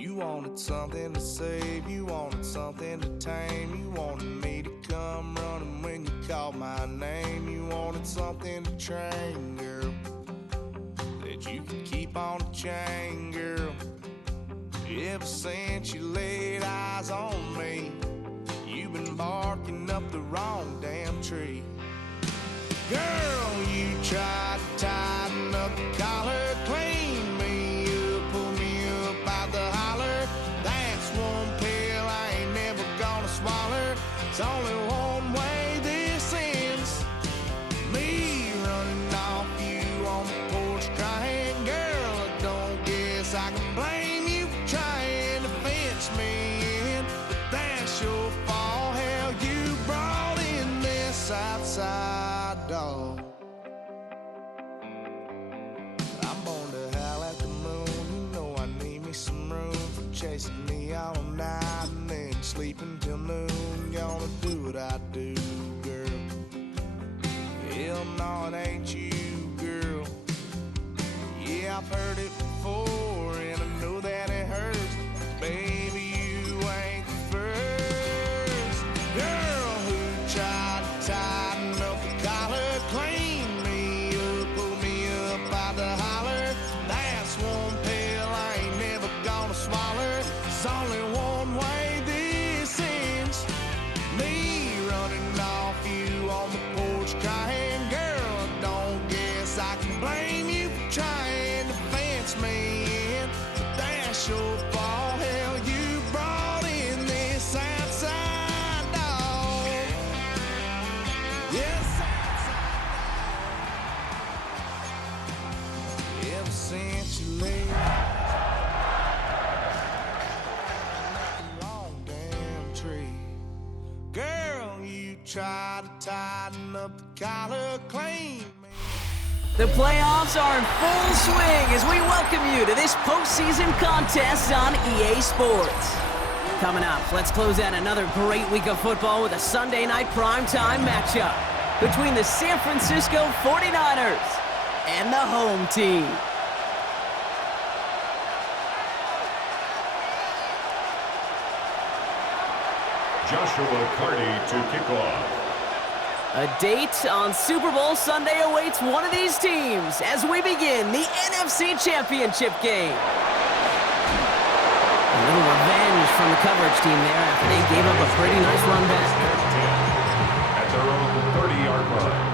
You wanted something to save, you wanted something to tame. You wanted me to come running when you called my name. You wanted something to train, girl, that you could keep on the chain, girl. Ever since you laid eyes on me, you've been barking up the wrong damn tree. Girl, you tried to tighten up the collar, clean me up, pull me up out the holler. That's one pill I ain't never gonna swallow. It's only one way this ends. Me running off you on the porch crying. Girl, I don't guess I can blame you for trying to fence me in, but that's your fault. Hell, you brought in this outside dog. I'm born to howl at the moon. You know I need me some room for chasing me all night and then sleeping till noon. Gonna do what I do, girl. Hell no, it ain't you, girl. Yeah, I've heard it before and I know that it hurts. Baby, you ain't the first girl who tried to tighten up the collar, clean me up, pull me up out the holler. That's one pill I ain't never gonna swallow. There's only one way this ends. Me running off you on the porch crying. Girl, I don't guess I can blame you for trying to fence me in, but that's your fault. Hell, you brought in this outside dog. Yes, ever since you laid the wrong damn tree. Girl, you tried to tighten up the collar, clean me. The playoffs are in full swing as we welcome you to this postseason contest on EA Sports. Coming up, let's close out another great week of football with a Sunday night primetime matchup between the San Francisco 49ers and the home team. Joshua Carty to kick off. A date on Super Bowl Sunday awaits one of these teams as we begin the NFC Championship game. A little revenge from the coverage team there after they gave up a pretty nice run back. At their own 30-yard line.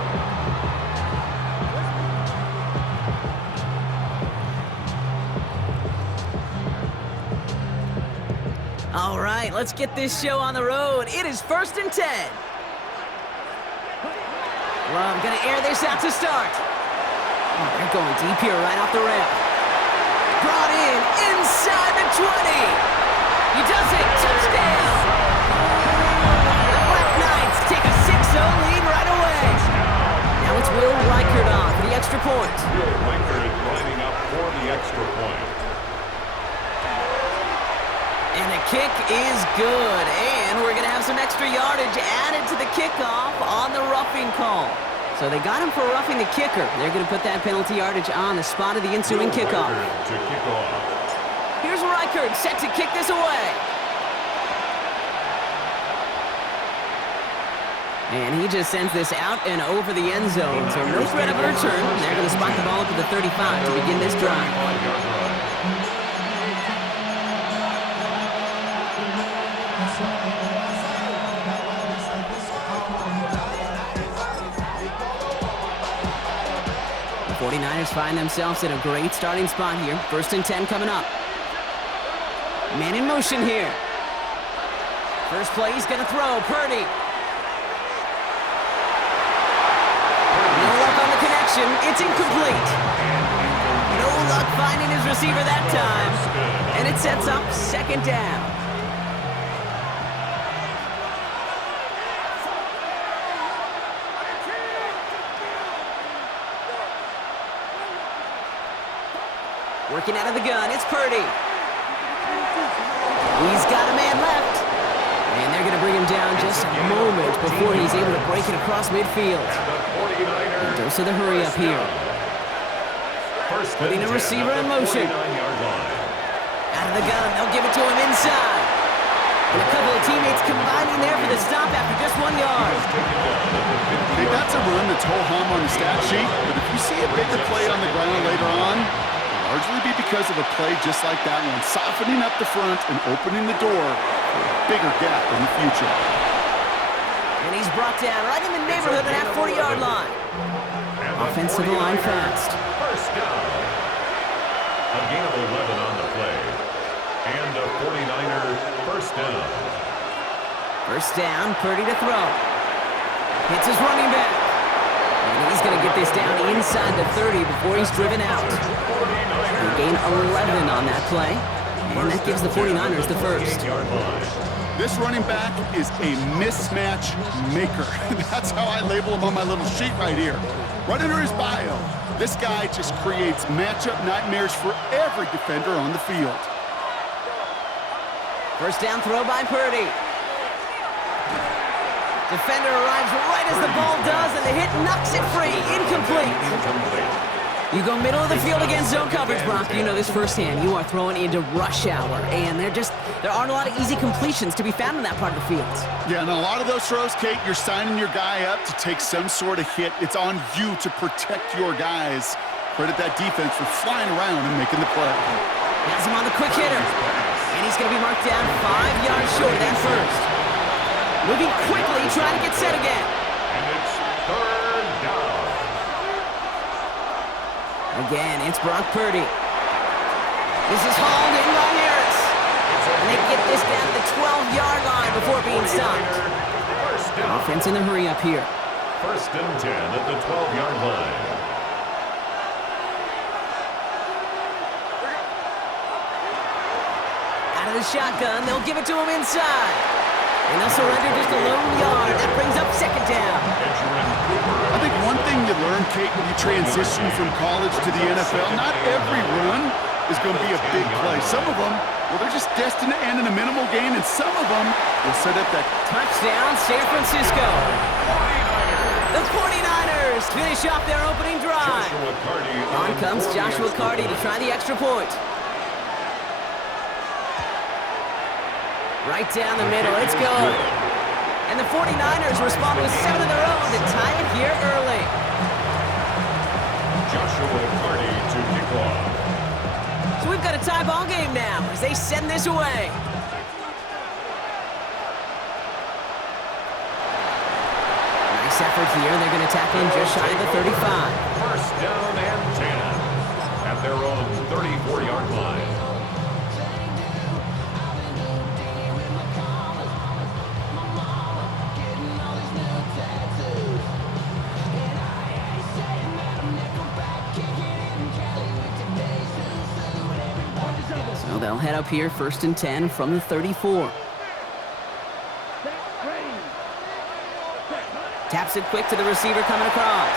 All right, let's get this show on the road. It is 1st and 10. Love gonna air this out to start. Oh, they're going deep here right off the ramp. Brought in inside the 20. He does it. Touchdown. The Black Knights take a 6-0 lead right away. Now it's Will Reichert on for the extra point. Will Reichert lining up for the extra point. And the kick is good. And we're going to have some extra yardage added to the kickoff on the roughing call. So they got him for roughing the kicker. They're going to put that penalty yardage on the spot of the ensuing kickoff. To kick off. Here's Reichert set to kick this away. And he just sends this out and over the end zone. So no threat of a return. They're going to spot the ball up at the 35 to begin this drive. The 49ers find themselves at a great starting spot here. 1st and 10 coming up. Man in motion here. First play, he's going to throw. Purdy. No luck on the connection. It's incomplete. No luck finding his receiver that time. And it sets up 2nd down. Working out of the gun, it's Purdy. He's got a man left. And they're going to bring him down just a moment before he's able to break it across midfield. Dose of the hurry up here. Putting a receiver in motion. Out of the gun, they'll give it to him inside. And a couple of teammates combining there for the stop after just 1 yard. Hey, that's a run that's ho-hum on the stat sheet, but if you see a bigger play on the ground later on, it'll largely be because of a play just like that one, softening up the front and opening the door for a bigger gap in the future. And he's brought down right in the neighborhood of that 40-yard line. Offensive line fast. First down. A gain of 11 on the play. And a 49er first down. First down, Purdy to throw. Hits his running back. And he's going to get this down inside the 30 before he's driven out. He gained 11 on that play. And that gives the 49ers the first. This running back is a mismatch maker. That's how I label him on my little sheet right here. Right under his bio, this guy just creates matchup nightmares for every defender on the field. First down throw by Purdy. Defender arrives right as the ball does, and the hit knocks it free. Incomplete. You go middle of the field against zone coverage, Brock. You know this firsthand. You are throwing into rush hour, and there aren't a lot of easy completions to be found in that part of the field. Yeah, and a lot of those throws, Kate, you're signing your guy up to take some sort of hit. It's on you to protect your guys. Credit that defense for flying around and making the play. Has him on the quick hitter. And he's going to be marked down 5 yards short of that first. Moving quickly, trying to get set again. And it's third down. Again, it's Brock Purdy. This is hauled in by Harris. And they get this down to the 12-yard line before being stopped. Offense in the hurry up here. First and 10 at the 12-yard line. Out of the shotgun, they'll give it to him inside. And they'll surrender just a lone yard. That brings up second down. I think one thing you learn, Kate, when you transition from college to the NFL, not every run is going to be a big play. Some of them, well, they're just destined to end in a minimal gain, and some of them will set up that touchdown, San Francisco. The 49ers finish off their opening drive. On comes Joshua Carty to try the extra point. Right down the middle, it's good. And the 49ers respond with 7 of their own to tie it here early. Joshua Carty to kick off. So we've got a tie ball game now as they send this away. Nice effort here. They're going to tackle him just shy of the 35. First down and 10 at their own 34-yard line. So they'll head up here, first and 10 from the 34. Taps it quick to the receiver coming across.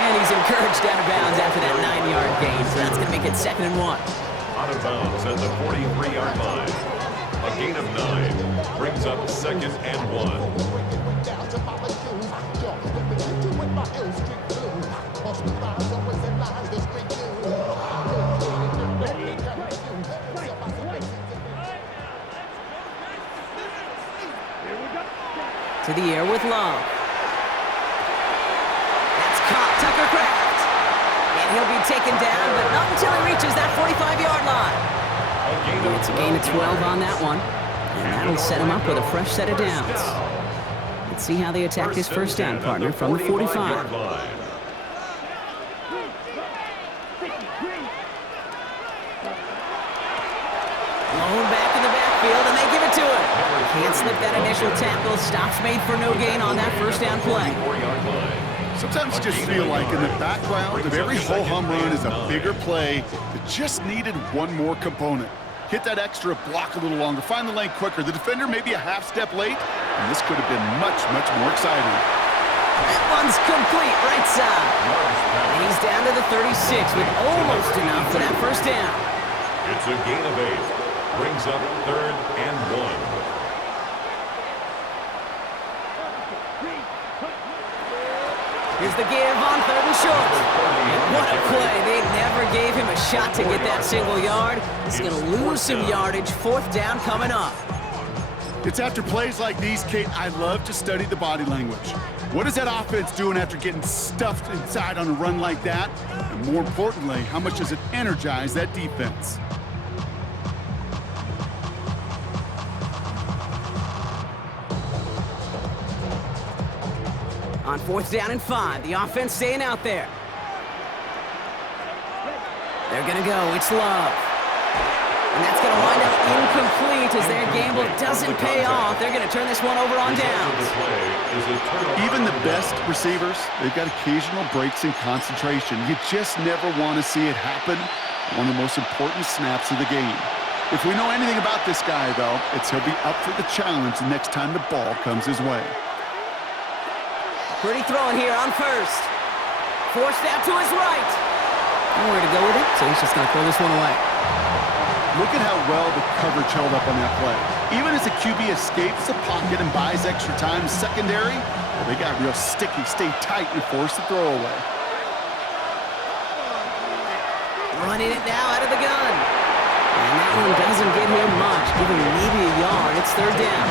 And he's encouraged out of bounds after that 9-yard gain, so that's going to make it 2nd and 1. Out of bounds at the 43-yard line. A gain of 9 brings up 2nd and 1. To the air with Love. That's caught, Tucker Kraft. And he'll be taken down, but not until he reaches that 45-yard line. It's a gain of 12 on that one. And that'll set him up with a fresh set of downs. Let's see how they attack this first down, partner, from the 45. Blown back in the backfield, and they give it to him. Can't slip that initial tackle. Stops made for no gain on that first down play. Sometimes you just feel like in the background of every ho-hum run is a bigger play that just needed one more component. Hit that extra block a little longer, find the lane quicker. The defender may be a half step late, and this could have been much, much more exciting. That one's complete, right side. And he's down to the 36 with almost enough for that first down. It's a gain of 8. Brings up 3rd and 1. Here's the give on 3rd and short. And what a play. They never gave him a shot to get that single yard. He's going to lose some yardage. 4th down coming up. It's after plays like these, Kate, I love to study the body language. What is that offense doing after getting stuffed inside on a run like that? And more importantly, how much does it energize that defense? On 4th down and 5, the offense staying out there. They're going to go. It's Love. And that's going to wind up incomplete as their gamble doesn't pay off. They're going to turn this one over on downs. Even the best receivers, they've got occasional breaks in concentration. You just never want to see it happen. One of the most important snaps of the game. If we know anything about this guy, though, it's he'll be up for the challenge the next time the ball comes his way. Pretty throwing here on 1st. Forced out to his right. Nowhere to go with it, so he's just going to throw this one away. Look at how well the coverage held up on that play. Even as the QB escapes the pocket and buys extra time, secondary, well, they got real sticky, stay tight, and force the throw away. Running it now out of the gun. And that one doesn't get him much, giving maybe a yard. It's 3rd down.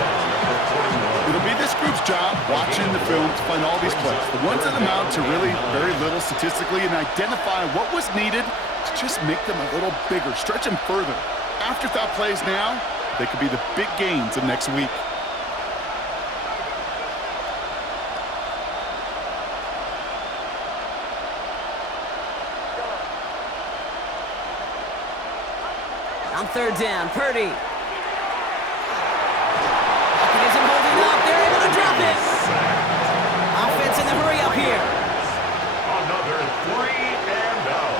It'll be this group's job watching the film to find all these plays. The ones that amount to really very little statistically and identify what was needed to just make them a little bigger, stretch them further. Afterthought plays now, they could be the big gains of next week. On 3rd down, Purdy. Pocket isn't holding up. They're able to drop it. Offense in the hurry up here. Another 3 and out.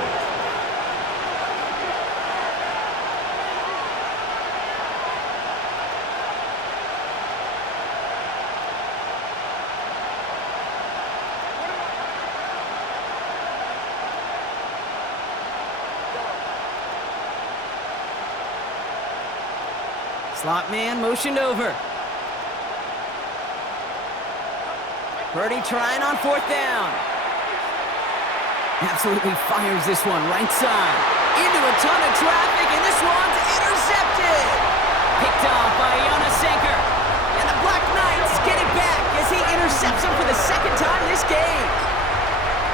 Slot man motioned over. Purdy trying on 4th down. Absolutely fires this one right side. Into a ton of traffic, and this one's intercepted. Picked off by Sanker. And the Black Knights get it back as he intercepts him for the 2nd time this game.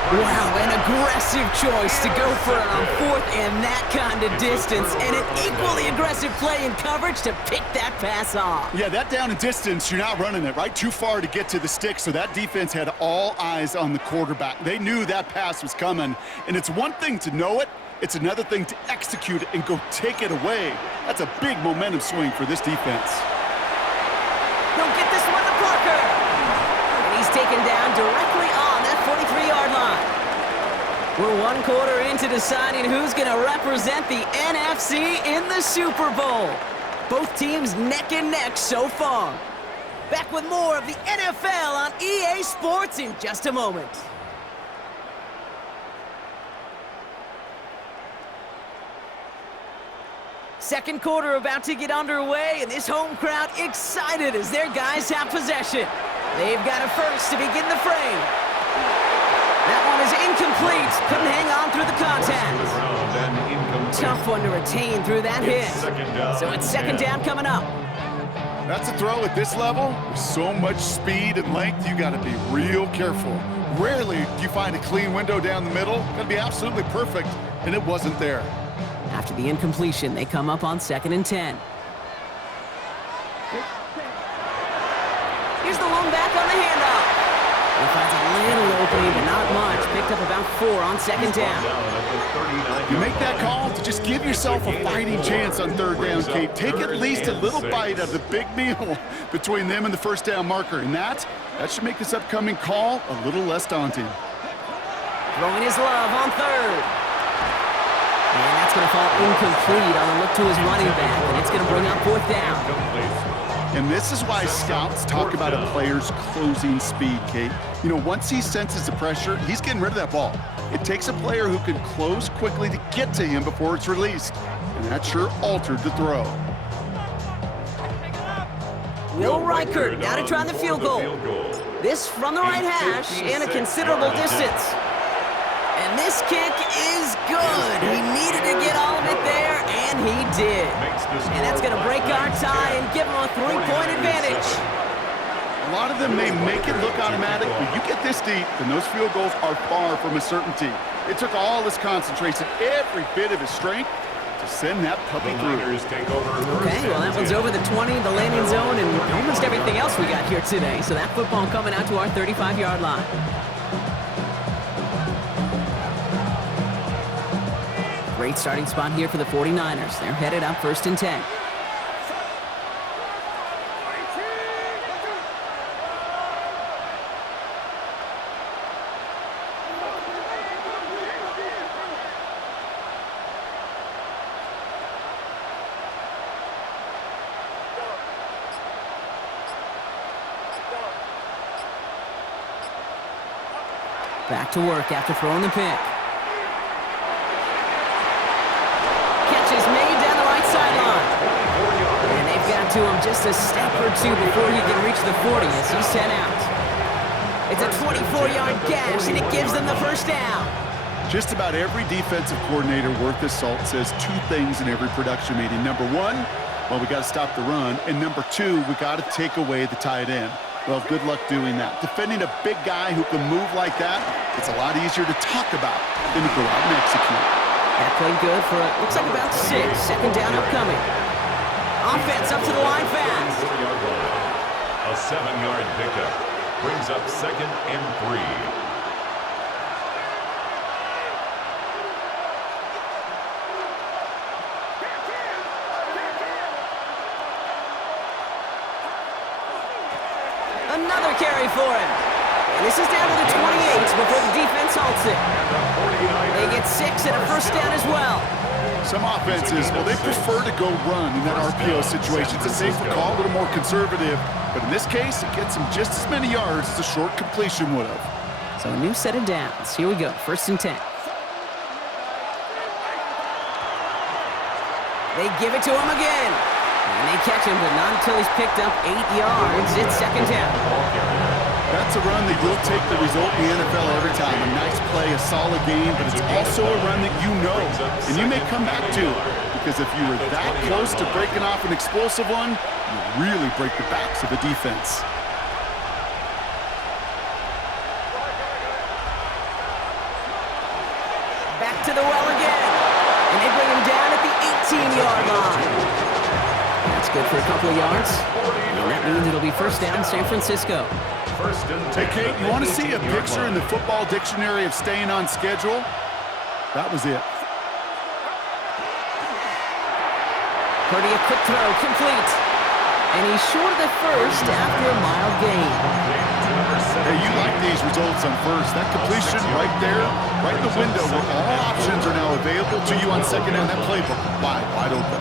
Wow, an aggressive choice to go for it on 4th and that kind of distance, and an equally aggressive play in coverage to pick that pass off. Yeah, that down and distance, you're not running it, right? Too far to get to the stick, so that defense had all eyes on the quarterback. They knew that pass was coming, and it's one thing to know it, it's another thing to execute it and go take it away. That's a big momentum swing for this defense. He'll get this one to Parker. And he's taken down directly on that 43-yard line. We're 1 quarter into deciding who's going to represent the NFC in the Super Bowl. Both teams neck and neck so far. Back with more of the NFL on EA Sports in just a moment. Second quarter about to get underway, and this home crowd excited as their guys have possession. They've got a first to begin the frame. That one is incomplete. Couldn't hang on through the contact. Tough one to retain through that hit. So it's 2nd down coming up. That's a throw at this level. With so much speed and length, you got to be real careful. Rarely do you find a clean window down the middle. Got to be absolutely perfect, and it wasn't there. After the incompletion, they come up on 2nd and 10. Here's the lone back on the handoff. He finds a little opening, but not much. Picked up about 4 on 2nd down. You make that call to just give yourself a fighting chance on 3rd down, Kate. Take at least a little bite of the big meal between them and the 1st down marker. And that should make this upcoming call a little less daunting. Throwing his love on 3rd. And that's going to fall incomplete on a look to his running back, and it's going to bring up 4th down. And this is why scouts talk about a player's closing speed, Kate. You know, once he senses the pressure, he's getting rid of that ball. It takes a player who can close quickly to get to him before it's released. And that sure altered the throw. Will Reichert now to try the field goal. This from the right hash and a considerable distance. And this kick is good. He needed he did. And that's going to break our tie and give him a 3-point advantage. A lot of them may make it look automatic, but you get this deep, and those field goals are far from a certainty. It took all his concentration, every bit of his strength, to send that puppy through. Okay, well, that one's over the 20, the landing zone, and almost everything else we got here today. So that football coming out to our 35-yard line. Great starting spot here for the 49ers. They're headed up 1st and 10. Back to work after throwing the pick. Catch is made down the right sideline. And they've got to him just a step or two before he can reach the 40 as he's sent out. It's a 24-yard gash, and it gives them the first down. Just about every defensive coordinator worth his salt says two things in every production meeting. Number one, well, we got to stop the run. And number two, we got to take away the tight end. Well, good luck doing that. Defending a big guy who can move like that, it's a lot easier to talk about than to go out and execute. That played good for, looks like about 6. Second down upcoming. Offense up to the line fast. A 7-yard pickup brings up 2nd and 3. Another carry for him. And this is down to the 28 before the defense halts it. They get 6 and a first down as well. Some offenses, well, they prefer to go run in that RPO situation. It's a safer call, a little more conservative. But in this case, it gets them just as many yards as a short completion would have. So a new set of downs. Here we go, 1st and 10. They give it to him again. And they catch him, but not until he's picked up 8 yards. It's 2nd down. That's a run that you'll take the result in the NFL every time. A nice play, a solid game, but it's also a run that you know, and you may come back to. Because if you were that close to breaking off an explosive one, you really break the backs of the defense. Back to the well again. And they bring him down at the 18-yard line. That's good for a couple of yards. And that means it'll be first down, San Francisco. Hey, Kate, you want to see a picture in the football dictionary of staying on schedule? That was it. Purdy, a quick throw, complete. And he's short of the first after a mild gain. Hey, you like these results on first. That completion right there, right in the window where all options are now available to you on second down. That playbook wide open.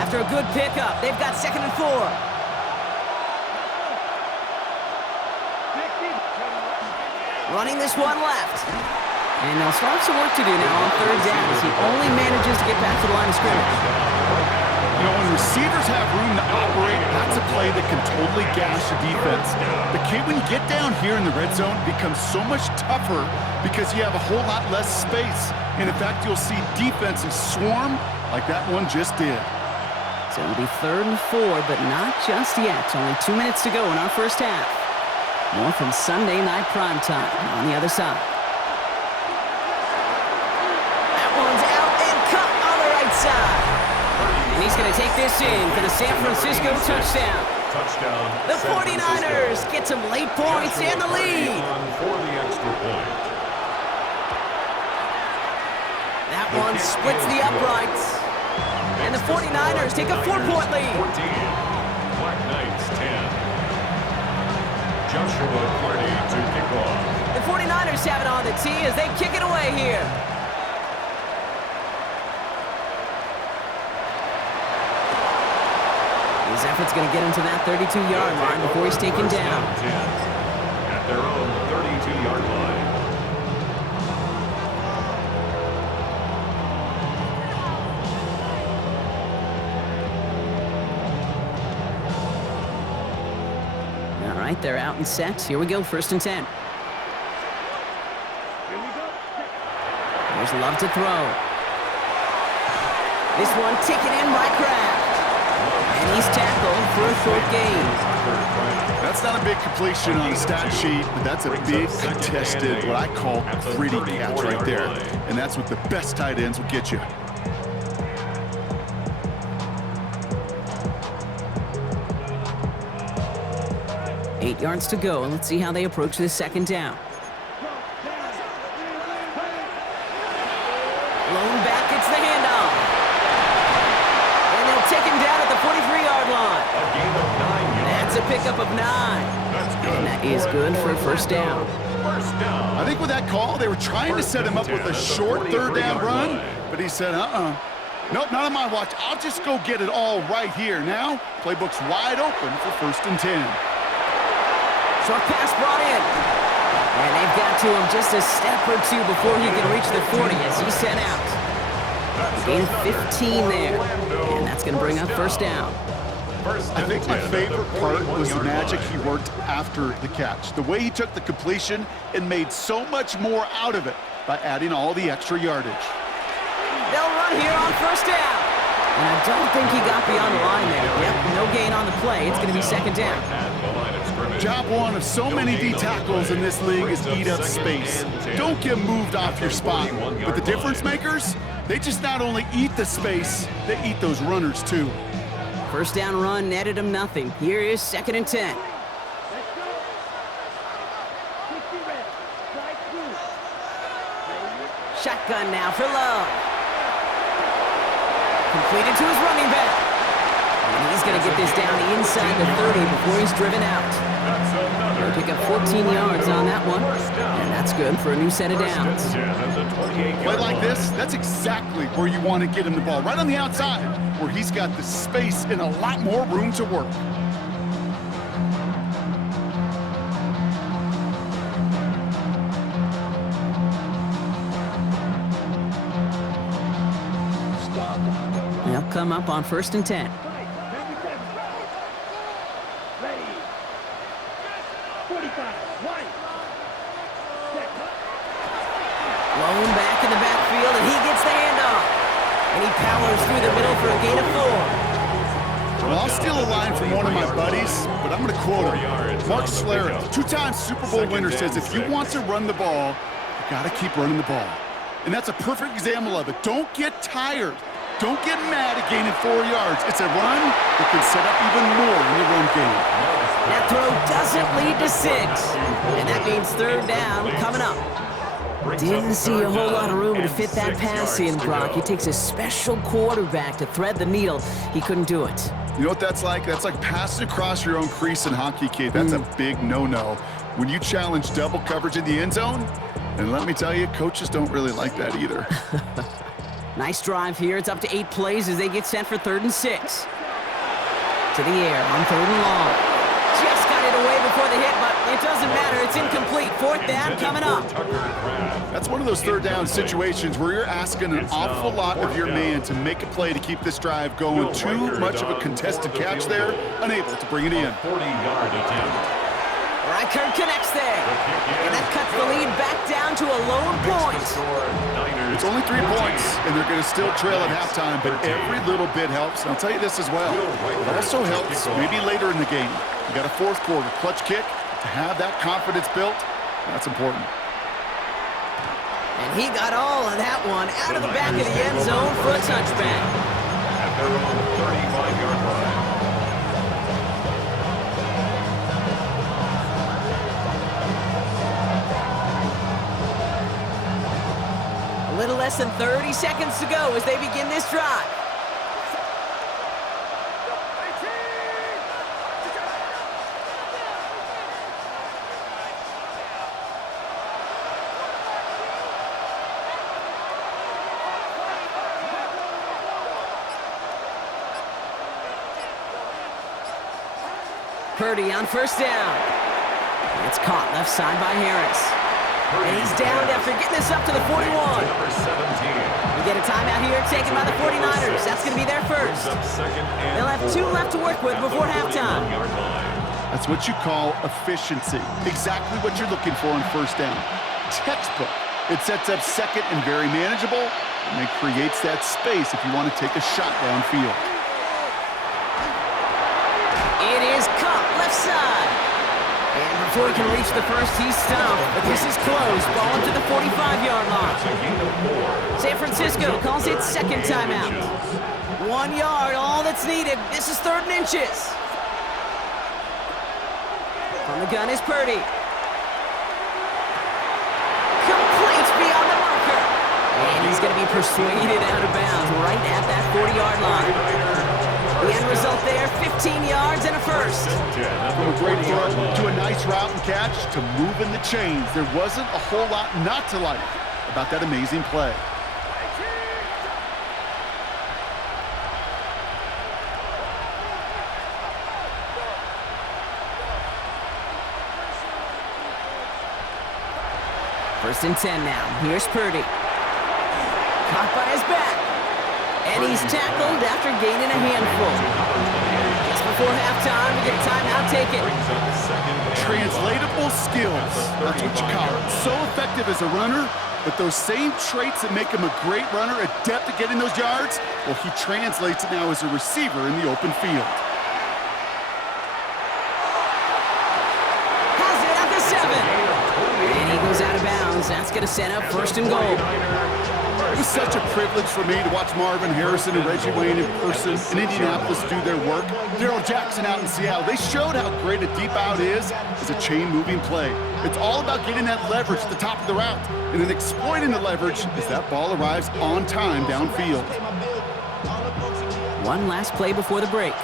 After a good pickup, they've got 2nd and 4. Running this one left. And they'll start some work to do now on 3rd down as he only manages to get past the line of scrimmage. You know, when receivers have room to operate, that's a play that can totally gash the defense. But Kate, when you get down here in the red zone, it becomes so much tougher because you have a whole lot less space. And in fact, you'll see defenses swarm like that one just did. So it'll be 3rd and 4, but not just yet. Only 2 minutes to go in our first half. More from Sunday Night Primetime on the other side. That one's out and cut on the right side. And he's going to take this in for the San Francisco touchdown. The 49ers get some late points and the lead. For the extra point. That one splits the uprights. And the 49ers take a 4-point lead. 14. Black Knights 10. Joshua Party to kick off. The 49ers have it on the tee as they kick it away here. His effort's going to get him to that 32-yard line before he's taken down. At their own 32-yard line. All right, they're out and set. Here we go, 1st and 10. There's Love to throw. This one taken in by Kraft. And he's tackled for a short gain. That's not a big completion on the stat sheet, but that's a big contested, what I call gritty catch right there. And that's what the best tight ends will get you. Eight yards to go, and let's see how they approach this second down. Lone back gets the handoff. And they'll take him down at the 43-yard line. A gain of 9 yards. That's a pickup of 9. That's good. And that is good for a first down. First down. I think with that call, they were trying to set him up with a short third down run, but he said, nope, not on my watch. I'll just go get it all right here. Now, playbook's wide open for 1st and 10. Short pass brought in. And they've got to him just a step or two before he can reach the 40 as he set out. Gain of 15 there. And that's going to bring up first down. I think my favorite part was the magic he worked after the catch. The way he took the completion and made so much more out of it by adding all the extra yardage. They'll run here on first down. And I don't think he got beyond the line there. Yep, no gain on the play. It's going to be second down. Job one of so many D tackles in this league is eat up space. Don't get moved off your spot. But the difference makers, they just not only eat the space, they eat those runners too. First down run netted him nothing. Here is 2nd and 10. Shotgun now for Love. Completed to his running back. And he's going to get this down inside the 30 before he's driven out. He'll pick up 14 yards on that one. And that's good for a new set of downs. Play like this, that's exactly where you want to get him the ball. Right on the outside, where he's got the space and a lot more room to work. They'll come up on 1st and 10. Lone back in the backfield, and he gets the handoff. And he powers through the middle for a gain of 4. Well, I'll steal a line from one of my buddies, but I'm going to quote him. Mark Schlereth, 2-time Super Bowl winner, says if you want to run the ball, you got to keep running the ball. And that's a perfect example of it. Don't get tired. Don't get mad at gaining 4 yards. It's a run that can set up even more in the run game. That throw doesn't lead to 6. And that means 3rd down coming up. Didn't see a whole lot of room to fit that pass in, Brock. It takes a special quarterback to thread the needle. He couldn't do it. You know what that's like? That's like passing across your own crease in hockey, kid. That's a big no-no. When you challenge double coverage in the end zone, and let me tell you, coaches don't really like that either. Nice drive here. It's up to 8 plays as they get set for 3rd and 6. To the air on 3rd and long. Just got it away before the hit, but it doesn't matter. It's incomplete. 4th down coming up. That's one of those 3rd down situations where you're asking an awful lot of your man to make a play to keep this drive going. Too much of a contested catch there, unable to bring it in. 40-yard attempt. Reichert connects there. And that cuts the lead back down to a lone point. It's only 3 points, and they're going to still trail at halftime, but every little bit helps. And I'll tell you this as well. It also helps maybe later in the game. You got a 4th quarter clutch kick to have that confidence built. That's important. And he got all of that one out of the back of the end zone for a touchback. At their own 35-yard line. A little less than 30 seconds to go as they begin this drive. Purdy on 1st down. It's caught left side by Harris. And he's down after getting this up to the 41. Number 17. We get a timeout here taken by the 49ers. That's going to be their first. They'll have 2 left to work with before halftime. That's what you call efficiency. Exactly what you're looking for on 1st down. Textbook. It sets up 2nd and very manageable. and then creates that space if you want to take a shot downfield. It is caught left side. And before he can reach the first, he's stopped. But this is close. Ball up to the 45-yard line. San Francisco calls it second timeout. 1 yard, all that's needed. This is 3rd and inches. From the gun is Purdy. Complete beyond the marker. And he's going to be persuaded out of bounds right at that 40-yard line. The end result there, 15 yards and a first. From a great throw to a nice route and catch to moving the chains. There wasn't a whole lot not to like about that amazing play. First and 10 now. Here's Purdy. Caught by his back. And he's tackled after gaining a handful. Just before halftime, we get a timeout taken. Translatable skills. That's what you call it. So effective as a runner, but those same traits that make him a great runner, adept at getting those yards, well, he translates it now as a receiver in the open field. Has it at the 7. And he goes out of bounds. That's going to set up 1st and goal. It was such a privilege for me to watch Marvin Harrison and Reggie Wayne in person in Indianapolis do their work. Darrell Jackson out in Seattle. They showed how great a deep out is as a chain-moving play. It's all about getting that leverage at the top of the route and then exploiting the leverage as that ball arrives on time downfield. One last play before the break.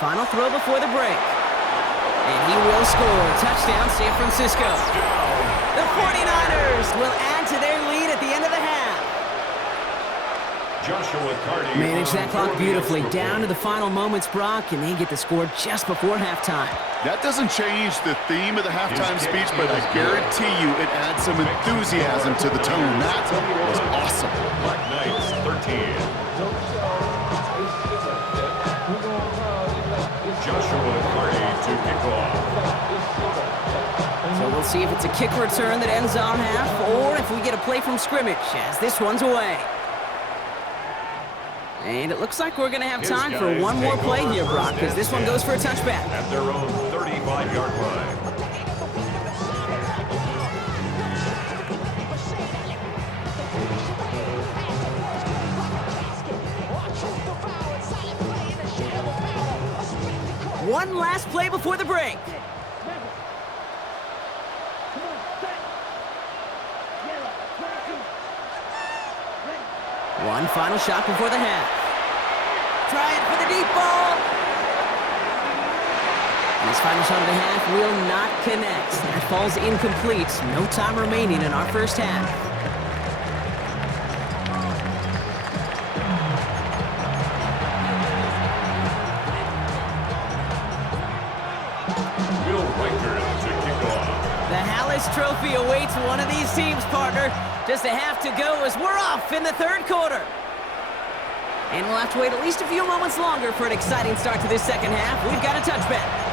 Final throw before the break. And he will score. Touchdown, San Francisco. The 49ers will add to their lead at the end of the half. Manage that clock beautifully. Down to the final moments, Brock, and they get the score just before halftime. That doesn't change the theme of the halftime speech, but I guarantee you it adds some enthusiasm to the tone. That was awesome. Black Knights 13. To kick off. So we'll see if it's a kick return that ends our half, or if we get a play from scrimmage, as this one's away. And it looks like we're going to have time for one more play here, Brock, because this one goes for a touchback. At their own 35-yard line. One last play before the break. One final shot before the half. Trying for the deep ball. And his final shot of the half will not connect. That falls incomplete. No time remaining in our first half. Trophy awaits one of these teams, partner. Just a half to go as we're off in the 3rd quarter. And we'll have to wait at least a few moments longer for an exciting start to this second half. We've got a touchback.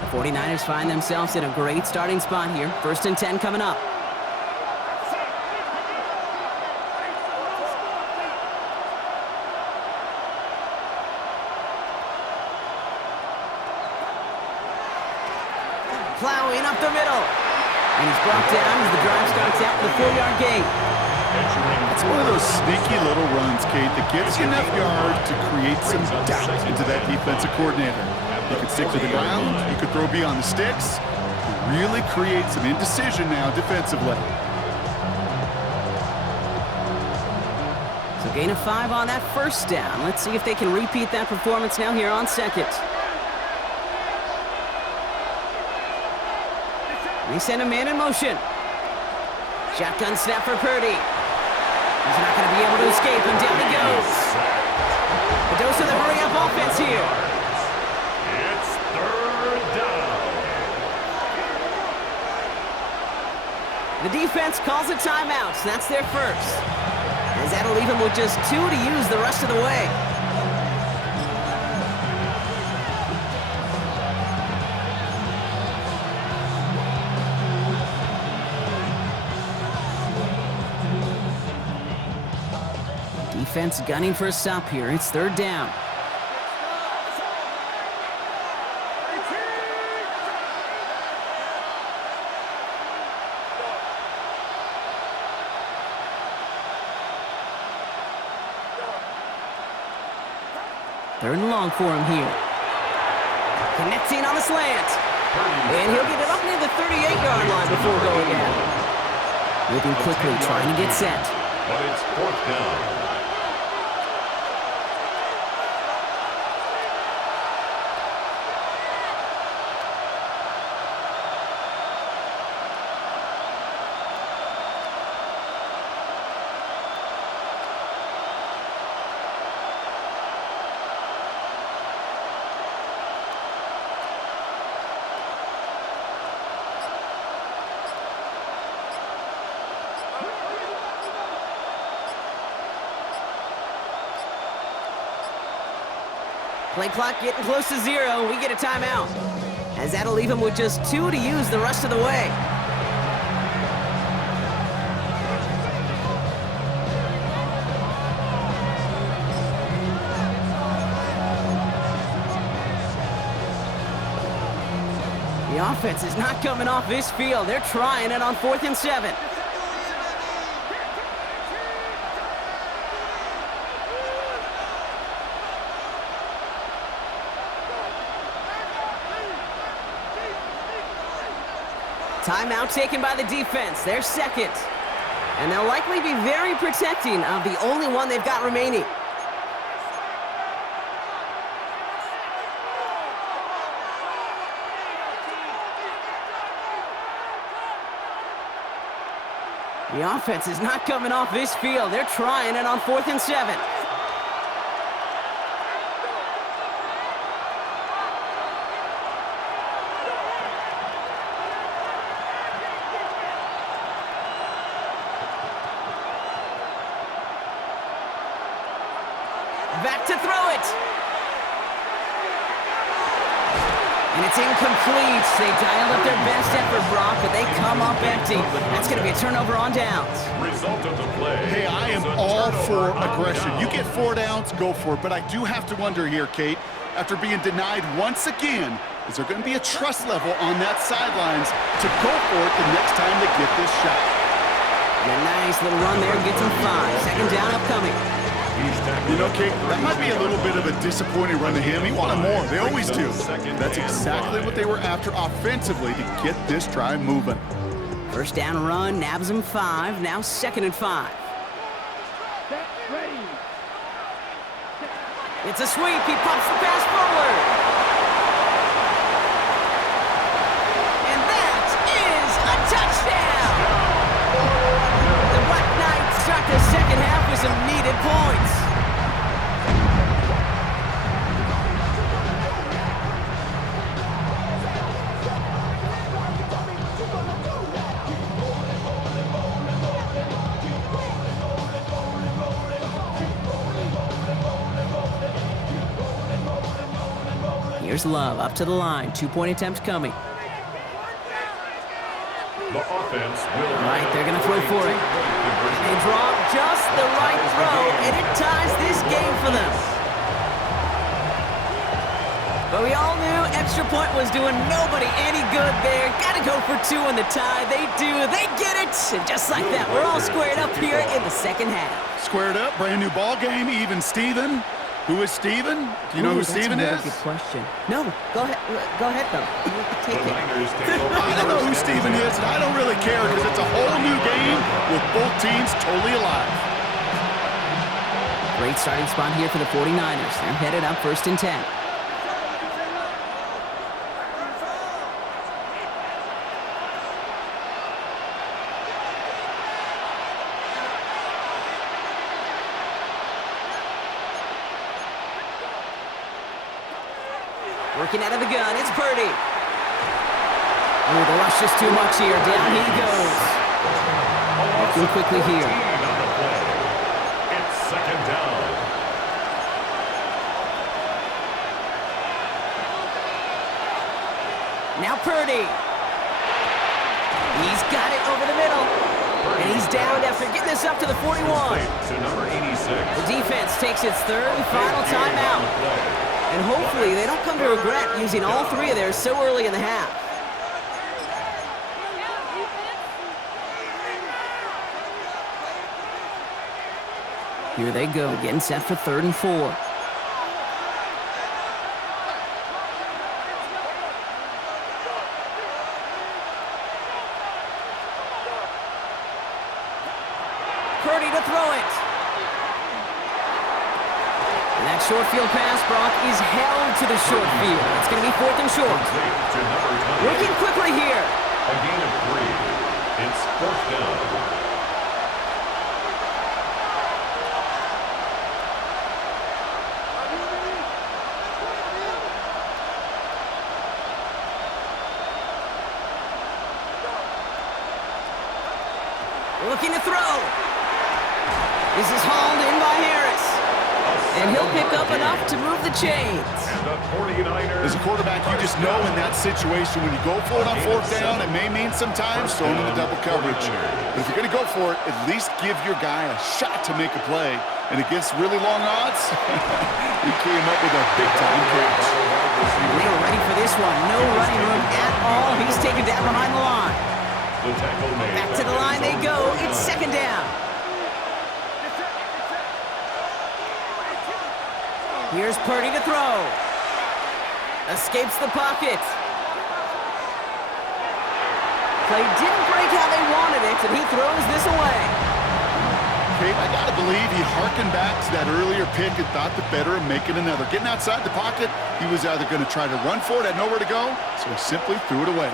The 49ers find themselves in a great starting spot here. 1st and 10 coming up. Plowing up the middle. And he's brought down as the drive starts out with the 4-yard gain. It's one of those sneaky little runs, Kate, that gives you enough yards to create some doubt into that defensive coordinator. You could stick to the ground, you could throw beyond the sticks. You really create some indecision now defensively. So gain of 5 on that first down. Let's see if they can repeat that performance now here on second. They send a man in motion. Shotgun snap for Purdy. He's not going to be able to escape, and down he goes. A dose of the hurry-up offense here. It's third down. The defense calls a timeout. That's their first. As that'll leave him with just 2 to use the rest of the way. Defense gunning for a stop here. It's third down. Third and long for him here. Connecting on the slant. And he'll get it up near the 38-yard line before going down. Moving quickly, trying to get set. But it's fourth down. Play clock getting close to 0. We get a timeout. As that'll leave him with just 2 to use the rest of the way. The offense is not coming off this field. They're trying it on 4th and 7. Timeout taken by the defense. They're second. And they'll likely be very protecting of the only one they've got remaining. The offense is not coming off this field. They're trying it on 4th and 7. Back to throw it. And it's incomplete. They dialed up their best effort, Brock, but they come up empty. That's going to be a turnover on downs. Result of the play. Hey, I am all for aggression. You get 4 downs, go for it. But I do have to wonder here, Kate, after being denied once again, is there going to be a trust level on that sidelines to go for it the next time they get this shot? And a nice little run there gets them 5. Second down upcoming. You know, Kate, that might be a little bit of a disappointing run to him. He wanted more. They always do. That's exactly what they were after offensively to get this drive moving. First down run, nabs him 5. Now 2nd and 5. It's a sweep. He pops the pass forward. And that is a touchdown. The Black Knights start the second half with some needed points. Here's Love up to the line. 2-point attempts coming. The offense will. Right, they're going to throw for it. They draw just the right throw, and it ties this game for them. But we all knew extra point was doing nobody any good there. Got to go for 2 in the tie. They do. They get it. And just like that, we're all squared up here in the second half. Squared up, brand new ball game, even Steven. Who is Steven? Do you know who Steven is? That's a very good question. No, go ahead. Go ahead, though. Take it. I don't know who Steven is, and I don't really care because it's a whole new game with both teams totally alive. Great starting spot here for the 49ers. They're headed up 1st and 10. Working out of the gun, it's Purdy. Ooh, the rush is too much here. Down he goes. Working quickly here. It's second down. Now Purdy. He's got it over the middle. And he's down after getting this up to the 41. To number 86. The defense takes its third and final timeout. And hopefully they don't come to regret using all three of theirs so early in the half. Here they go, getting set for 3rd and 4. Purdy to throw it. And that short field pass, Brock, is held to the short field. It's going to be 4th and short. Working quickly here. A gain of 3. It's 4th down. Looking to throw. This is hauled in by Harris. And he'll pick up enough to move the chains. And the 49ers. As a quarterback, you just know in that situation when you go for it on 4th down, it may mean sometimes throwing in the double coverage. But if you're going to go for it, at least give your guy a shot to make a play. And against really long odds, he came up with a big-time catch. They are ready for this one. No running room at all. He's taken down behind the line. Back to the line they go. It's 2nd down. Here's Purdy to throw. Escapes the pocket. Play didn't break how they wanted it, and he throws this away. Kate, I got to believe he harkened back to that earlier pick and thought the better of making another. Getting outside the pocket, he was either going to try to run for it, had nowhere to go, so he simply threw it away.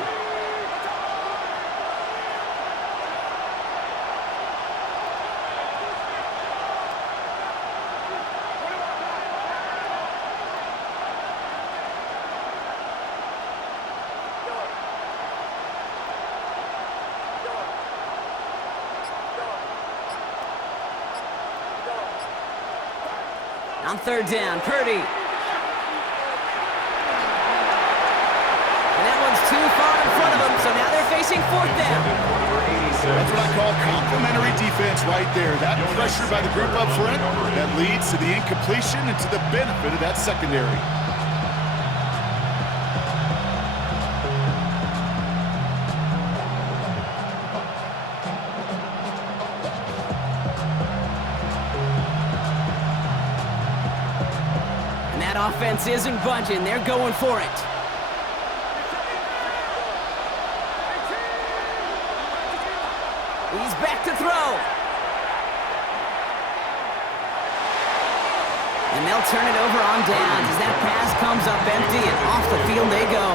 On 3rd down, Purdy. And that one's too far in front of them, so now they're facing 4th down. That's what I call complimentary defense right there. That pressure by the group up front, that leads to the incompletion and to the benefit of that secondary. Offense isn't budging. They're going for it. He's back to throw. And they'll turn it over on downs as that pass comes up empty and off the field they go.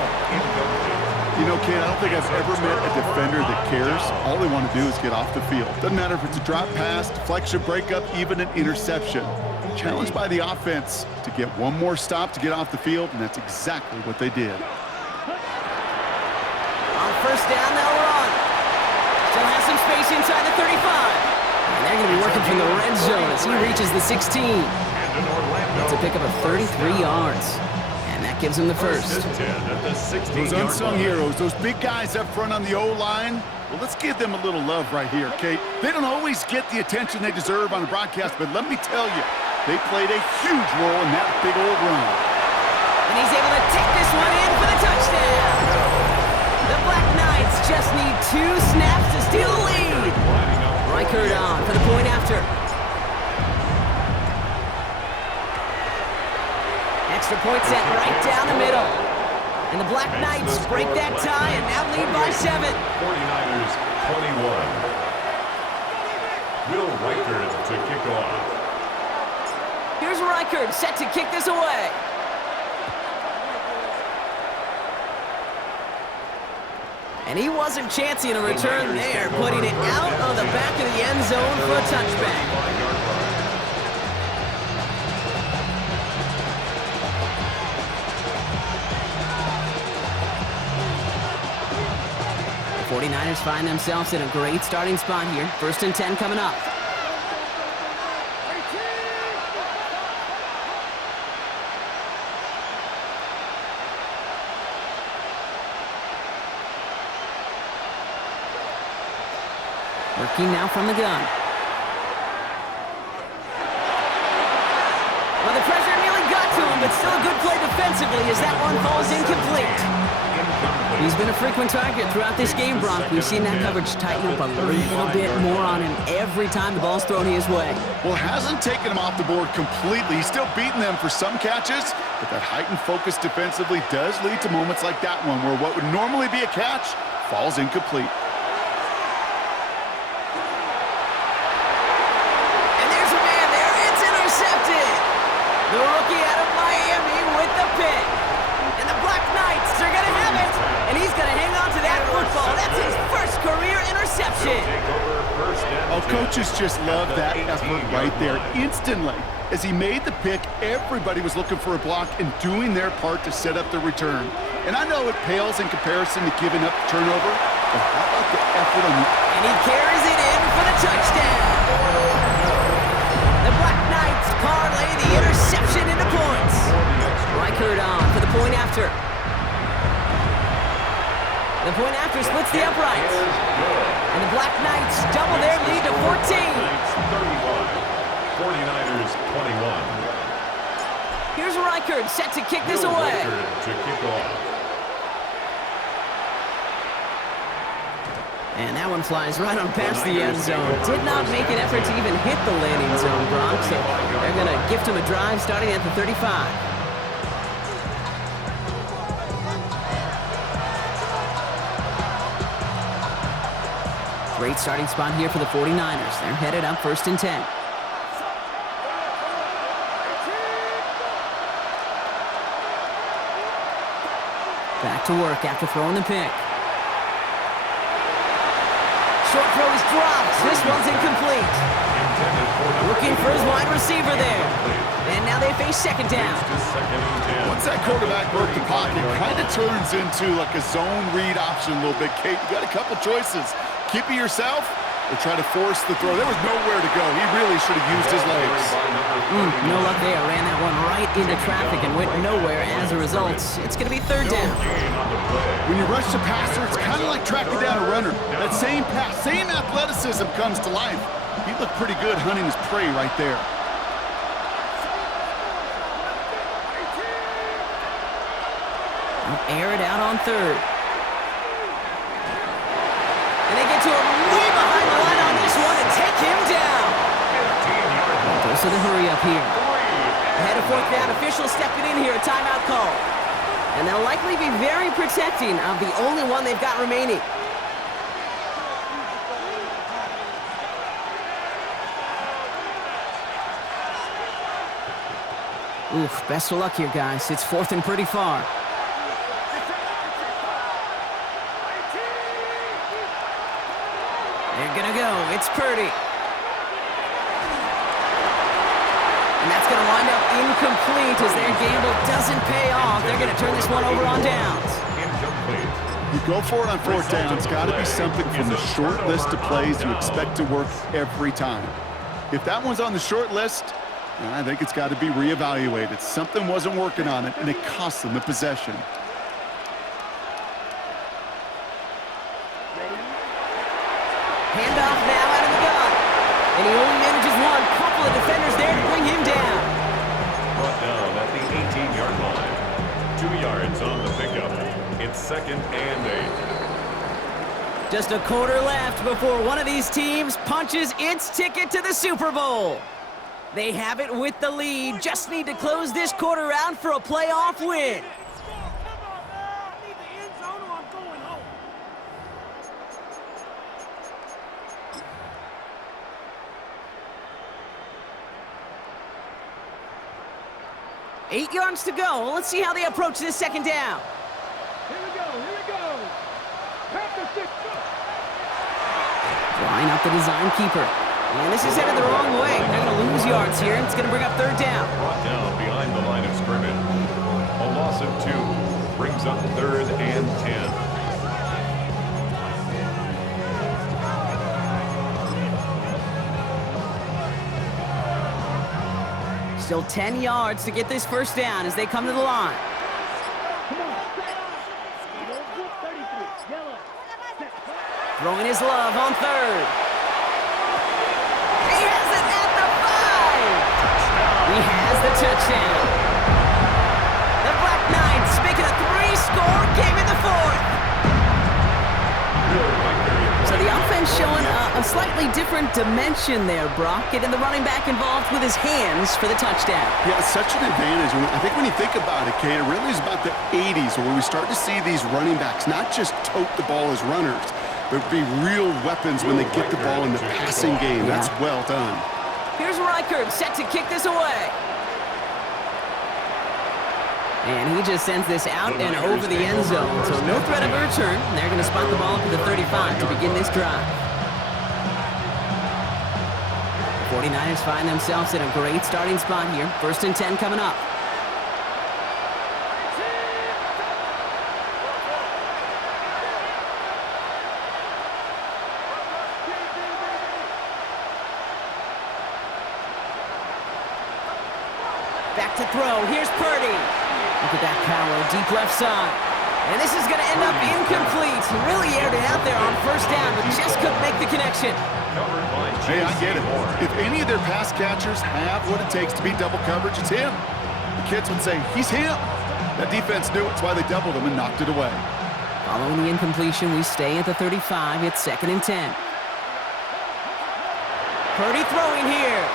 You know, Ken, I don't think I've ever met a defender that cares. All they want to do is get off the field. Doesn't matter if it's a drop pass, deflection, breakup, even an interception. Challenged by the offense to get one more stop to get off the field, and that's exactly what they did. On 1st down, they'll run. Still has some space inside the 35. And they're going to be working from the red zone as he reaches the 16. To pick up a 33 yards. And that gives him the first. Those unsung heroes, those big guys up front on the O-line, well, let's give them a little love right here, Kate. They don't always get the attention they deserve on the broadcast, but let me tell you, they played a huge role in that big old run. And he's able to take this one in for the touchdown. The Black Knights just need 2 snaps to steal the lead. Reichert on for the point after. Extra point set right down the middle. And the Black Knights break that tie and now lead by 7. 49ers 21. Will Reichert to kick off. Here's Reichert set to kick this away. And he wasn't chancing a return there, putting it out on the back of the end zone for a touchback. 49ers find themselves in a great starting spot here. 1st and 10 coming up. Working now from the gun. Well, the pressure nearly got to him, but still a good play defensively as that one falls incomplete. He's been a frequent target throughout this game, Bronk. We've seen that coverage tighten up a little bit more on him every time the ball's thrown his way. Well, hasn't taken him off the board completely. He's still beating them for some catches, but that heightened focus defensively does lead to moments like that one where what would normally be a catch falls incomplete. The rookie out of Miami with the pick. And the Black Knights are going to have it. And he's going to hang on to that football. That's his first career interception. Oh, coaches just love that effort right there instantly. As he made the pick, everybody was looking for a block and doing their part to set up the return. And I know it pales in comparison to giving up the turnover, but how about the effort on the... And he carries it in for the touchdown. The Black Knights parlay the interception into points. Reichert on for the point after. The point after splits the uprights. And the Black Knights double their lead to 14. 49ers 21. Here's Reichert set to kick this away. To kick off. And that one flies right on past the end zone. Did not make an effort to even hit the landing zone, Bronx. So they're going to gift him a drive starting at the 35. Great starting spot here for the 49ers. They're headed up 1st and 10. Back to work after throwing the pick. Short throw is dropped. This one's incomplete. Looking for his wide receiver there. And now they face 2nd down. Once that quarterback broke the pocket, it kind of turns into like a zone read option a little bit, Kate. You got a couple choices. Keep it yourself or try to force the throw. There was nowhere to go. He really should have used his legs. No luck there. Ran that one right into traffic and went nowhere as a result. It's going to be 3rd down. When you rush the passer, it's kind of like tracking down a runner. That same pass, same athleticism comes to life. He looked pretty good hunting his prey right there. They'll air it out on 3rd. And they get to him way behind the line on this one and take him down. Goes to the hurry up here. Ahead of 4th down, officials stepping in here, a timeout call. And they'll likely be very protecting of the only one they've got remaining. Oof, best of luck here, guys. It's 4th and pretty far. They're gonna go. It's Purdy. And that's going to wind up incomplete as their gamble doesn't pay off. They're going to turn this one over on downs. You go for it on 4th down. It's got to be something from the short list of plays you expect to work every time. If that one's on the short list, I think it's got to be reevaluated. Something wasn't working on it, and it cost them the possession. Handoff now out of the gun. And he only manages one. Couple of defenders there to bring him down. Brought down at the 18-yard line. 2 yards on the pickup. It's 2nd and 8. Just a quarter left before one of these teams punches its ticket to the Super Bowl. They have it with the lead. Just need to close this quarter out for a playoff win. 8 yards to go. Let's see how they approach this 2nd down. Here we go. Packers 6. Line up the design keeper. And this is headed the wrong way. They're going to lose yards here. It's going to bring up 3rd down. Brought down behind the line of scrimmage. A loss of 2 brings up 3rd and 10. Still 10 yards to get this first down as they come to the line. Come on, set. 33, yellow. Set. Throwing his love on third. He has it at the 5. He has the touchdown. The Black Knights making a 3-score game in the fourth. So the offense showing a slightly different dimension there, Brock. Getting the running back involved with his hands for the touchdout. Yeah, it's such an advantage. I think when you think about it, Kate, it really is about the 80s where we start to see these running backs not just tote the ball as runners, but be real weapons when they get the ball in the passing game. That's well done. Here's Reichert set to kick this away. And he just sends this out and over the end zone. So no threat of a return. They're going to spot the ball up to the 35 to begin this drive. The 49ers find themselves in a great starting spot here. 1st and 10 coming up. Back to throw. Here's Purdy. Look at that power, deep left side. And this is going to end up incomplete. He really aired it out there on 1st down, but just couldn't make the connection. Hey, I get it. If any of their pass catchers have what it takes to beat double coverage, it's him. The kids would say, he's him. That defense knew it's why they doubled him and knocked it away. Following the incompletion, we stay at the 35. It's 2nd and 10. Purdy throwing here.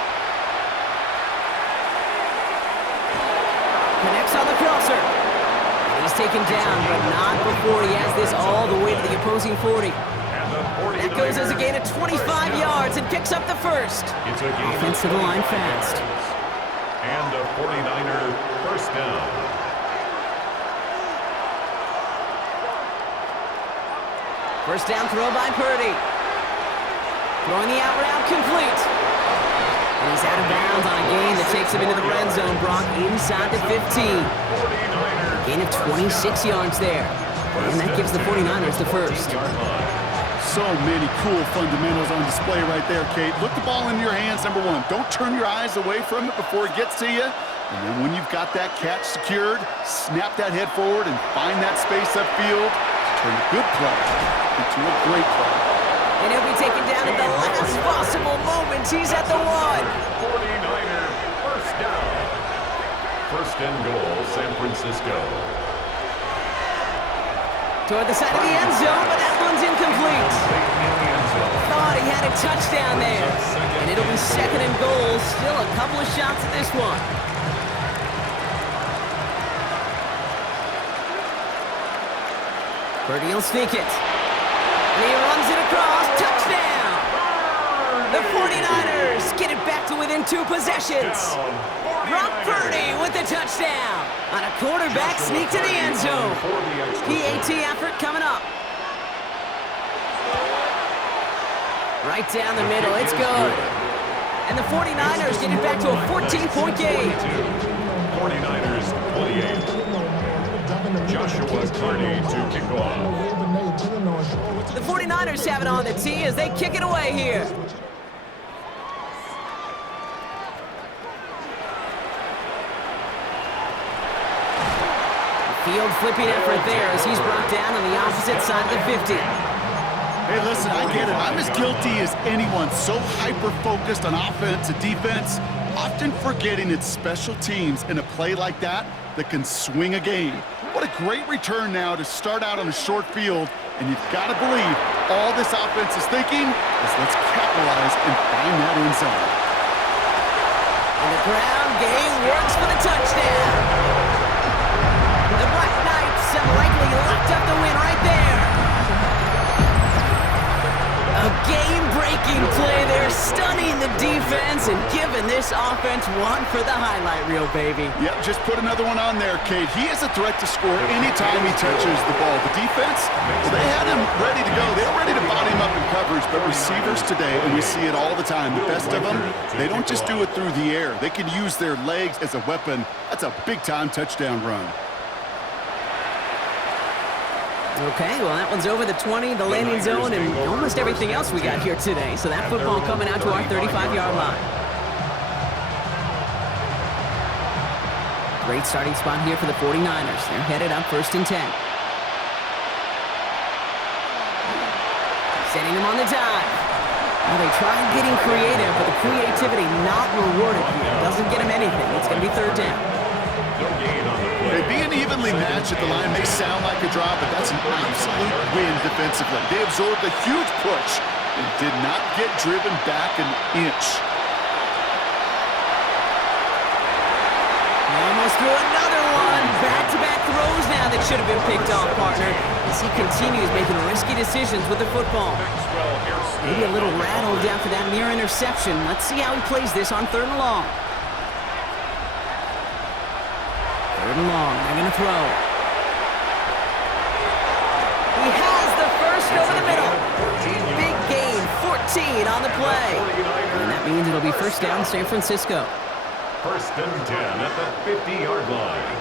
Connects on the crosser. And he's taken down, but not before he has this all the way to the opposing 40. That goes as a gain of 25 yards and picks up the first. Offensive line fast. And a 49er first down. First down throw by Purdy. Throwing the out route complete. And he's out of bounds on a gain that takes him into the red zone. Brock inside the 15. Gain of 26 yards there. And that gives the 49ers the first. So many cool fundamentals on display right there, Kate. Look the ball in your hands, number one. Don't turn your eyes away from it before it gets to you. And then when you've got that catch secured, snap that head forward and find that space upfield to turn a good play into a great play. And he'll be taken down at the last possible moment. He's at the 1. 49er first down. First and goal, San Francisco. Toward the side of the end zone, but that one's incomplete. Thought he had a touchdown there. And it'll be 2nd and goal. Still a couple of shots at this one. Purdy will sneak it. And he runs it across. Touchdown! The 49ers get it back to within 2 possessions. Brock Purdy with the touchdown on a quarterback sneak to the end zone. PAT effort coming up. Right down the middle. It's good. And the 49ers get it back to a 14-point game. 49ers 28. Joshua Carney to kick off. The 49ers have it on the tee as they kick it away here. Field flipping effort there as he's brought down on the opposite side of the 50. Hey, listen, I get it. I'm as guilty as anyone. So hyper-focused on offense and defense, often forgetting it's special teams in a play like that that can swing a game. What a great return now to start out on a short field, and you've got to believe all this offense is thinking is let's capitalize and find that end zone. And the ground game works for the touchdown. The Black Knights have likely locked up the win right there. A game-breaking play there, stunning the defense and giving this offense one for the highlight reel, baby. Yep, just put another one on there, Kate. He is a threat to score anytime he touches the ball. The defense, well, they had him ready to go. They were ready to body him up in coverage, but receivers today, and we see it all the time, the best of them, they don't just do it through the air. They can use their legs as a weapon. That's a big-time touchdown run. Okay, well, that one's over the 20, the landing zone, and almost everything else we got here today. So that football coming out to our 35-yard line. Great starting spot here for the 49ers. They're headed up 1st and 10. Setting them on the dive. Well, they tried getting creative, but the creativity not rewarded here. Doesn't get them anything. It's going to be 3rd down. Hey, being evenly matched at the line may sound like a draw, but that's an absolute win defensively. They absorbed a huge push and did not get driven back an inch. Almost threw another one. Back-to-back throws now that should have been picked off, partner, as he continues making risky decisions with the football. Maybe a little rattled after that near interception. Let's see how he plays this on 3rd and long. 3rd and long. They're going to throw. He has the first over the middle. Big gain, 14 on the play. And that means it'll be 1st down, San Francisco. 1st and 10 at the 50-yard line.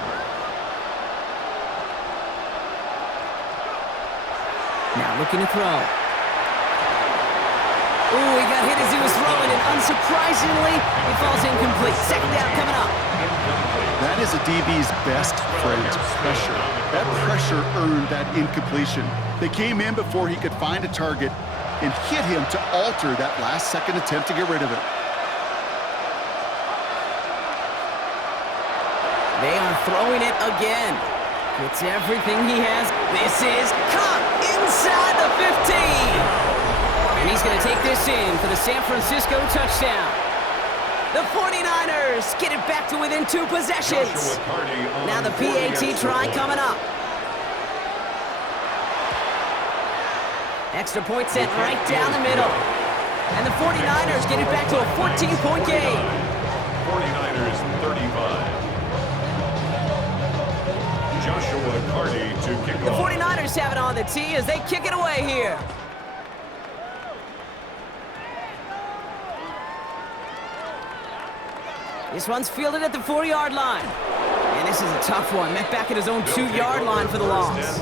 Now looking to throw. Ooh, he got hit as he was throwing, and unsurprisingly, he falls incomplete. 2nd down coming up. That is a DB's best phrase, pressure. That pressure earned that incompletion. They came in before he could find a target and hit him to alter that last-second attempt to get rid of it. They are throwing it again. It's everything he has. This is caught inside the 15. And he's going to take this in for the San Francisco touchdown. The 49ers get it back to within 2 possessions. Now the PAT try coming up. Extra point sent right down the middle. And the 49ers get it back to a 14-point game. 49ers 35. Joshua Carty to kick The off. 49ers have it on the tee as they kick it away here. This one's fielded at the 4-yard line. And this is a tough one. Met back at his own 2-yard line for the loss.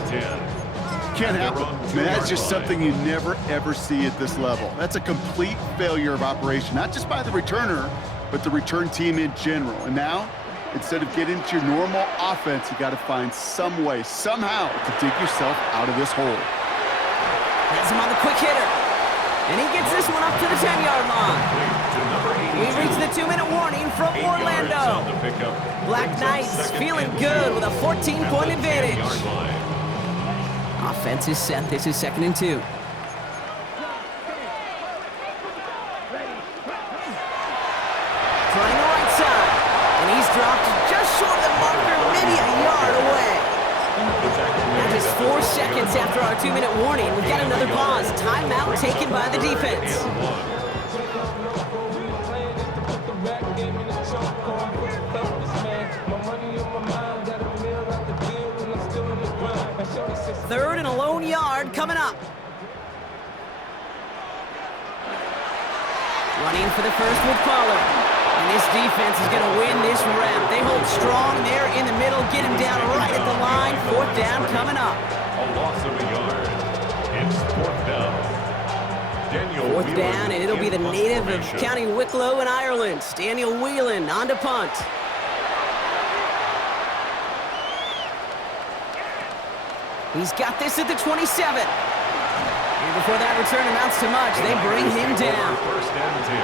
Can't happen. I mean, that's just something you never, ever see at this level. That's a complete failure of operation, not just by the returner, but the return team in general. And now, instead of getting to your normal offense, you got to find some way, somehow, to dig yourself out of this hole. Has him on the quick hitter. And he gets this one up to the 10-yard line. We reach the 2-minute warning from Orlando. Black Knights feeling good with a 14-point advantage. Offense is set. This is 2nd and 2. Trying the right side. And he's dropped just short of the marker, maybe a yard away. Now just 4 seconds after our 2-minute warning, we've got another pause. Timeout taken by the defense. Third and a lone yard coming up. Running for the first with Pollard. And this defense is going to win this rep. They hold strong there in the middle, get him down right at the line. 4th down coming up. A loss of a yard. It's 4th down. Daniel 4th down, and it'll be the native of formation. County Wicklow in Ireland, Daniel Whelan, on to punt. He's got this at the 27. And before that return amounts to much, they bring him down. 1st and 10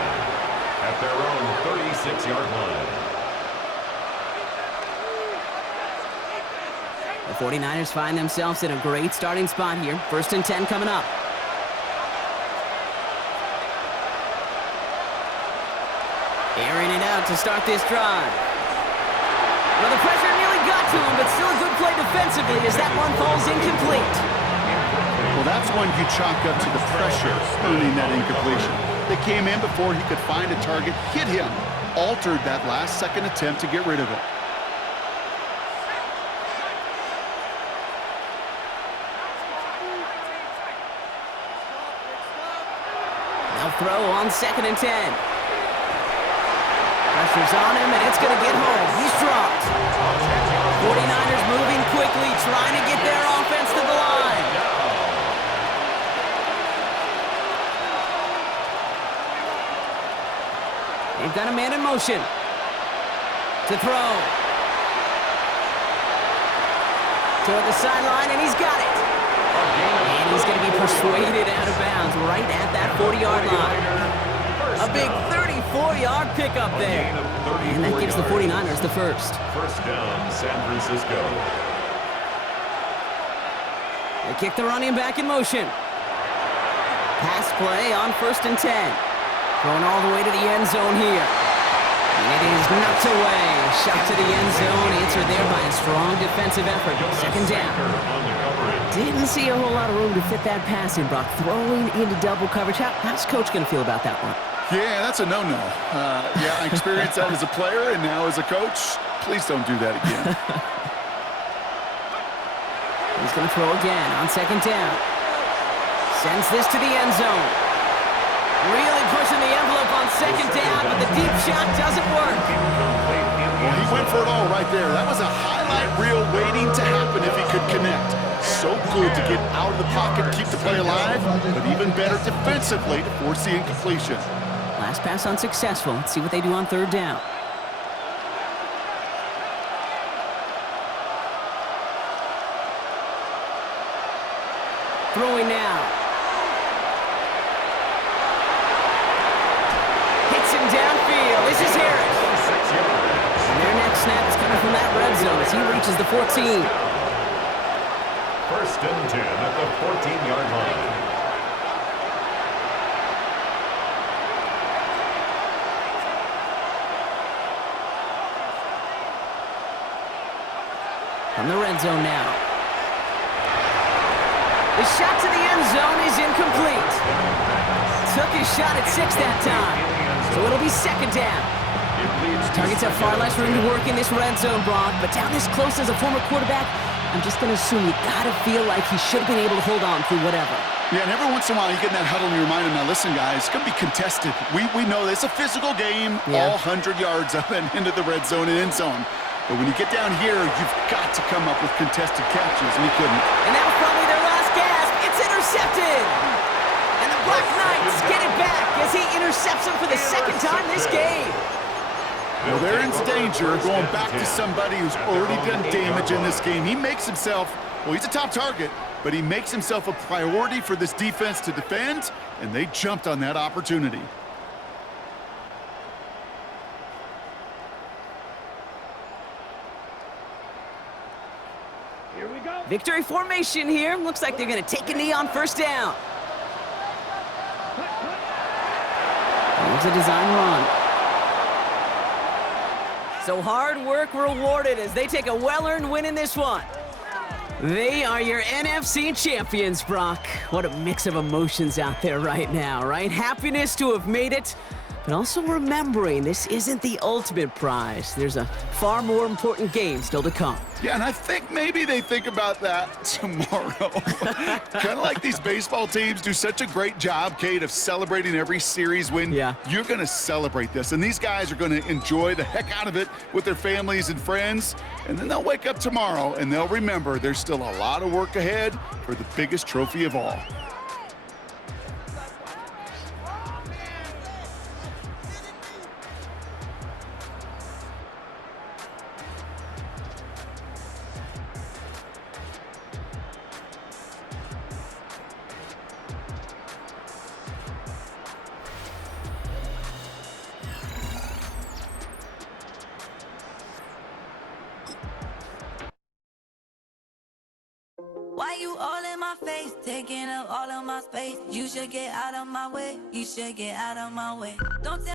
at their own 36-yard line. The 49ers find themselves in a great starting spot here. 1st and 10 coming up. Airing it out to start this drive. Well, the pressure nearly got to him, but still a good play defensively as that one falls incomplete. Well, that's one you chalk up to the pressure earning that incompletion. They came in before he could find a target, hit him, altered that last-second attempt to get rid of it. They'll throw on 2nd and 10. Pressure's on him, and it's going to get home. He's dropped. 49ers moving quickly, trying to get their offense to the line. They've got a man in motion. To throw. Toward the sideline, and he's got it. And he's going to be persuaded out of bounds right at that 40-yard line. A big 34-yard pickup there. And that gives the 49ers the first. First down, San Francisco. They kick the running back in motion. Pass play on 1st and 10. Going all the way to the end zone here. And it is knocked away. Shot to the end zone, answered there by a strong defensive effort. Second down. Didn't see a whole lot of room to fit that pass in, Brock. Throwing into double coverage. How's Coach going to feel about that one? Yeah, that's a no-no. Yeah, I experienced that as a player and now as a coach. Please don't do that again. He's going to throw again on 2nd down. Sends this to the end zone. Really pushing the envelope on 2nd down, but the deep shot doesn't work. Well, he went for it all right there. That was a highlight reel waiting to happen if he could connect. So good to get out of the pocket, keep the play alive, but even better defensively to force the incompletion. Last pass unsuccessful. Let's see what they do on 3rd down. Throwing now. Hits him downfield. This is Harris. And their next snap is coming from that red zone as he reaches the 14. 1st and 10 at the 14-yard line. From the red zone now. The shot to the end zone is incomplete. Took his shot at 6 that time. So it'll be 2nd down. Targets have far less room to work in this red zone, Brock, but down this close as a former quarterback, I'm just going to assume you got to feel like he should have been able to hold on through whatever. Yeah, and every once in a while you get in that huddle and you remind him, now listen, guys, it's going to be contested. We know this. It's a physical game, all 100 yards up and into the red zone and end zone. But when you get down here, you've got to come up with contested catches, and he couldn't. And that was probably their last gasp. It's intercepted. And the Black Knights get it back as he intercepts him for the 2nd time this game. Well, they're in danger of going back to somebody who's already done damage in this game. He makes himself, well, he's a top target, but he makes himself a priority for this defense to defend, and they jumped on that opportunity. Here we go. Victory formation here. Looks like they're going to take a knee on 1st down. There's a design run. So hard work rewarded as they take a well-earned win in this one. They are your NFC champions, Brock. What a mix of emotions out there right now, right? Happiness to have made it, but also remembering this isn't the ultimate prize. There's a far more important game still to come. Yeah, and I think maybe they think about that tomorrow. Kind of like these baseball teams do such a great job, Kate, of celebrating every series win. Yeah. You're going to celebrate this, and these guys are going to enjoy the heck out of it with their families and friends, and then they'll wake up tomorrow, and they'll remember there's still a lot of work ahead for the biggest trophy of all. Why you all in my face, taking up all of my space? You should get out of my way. You should get out of my way. Don't tell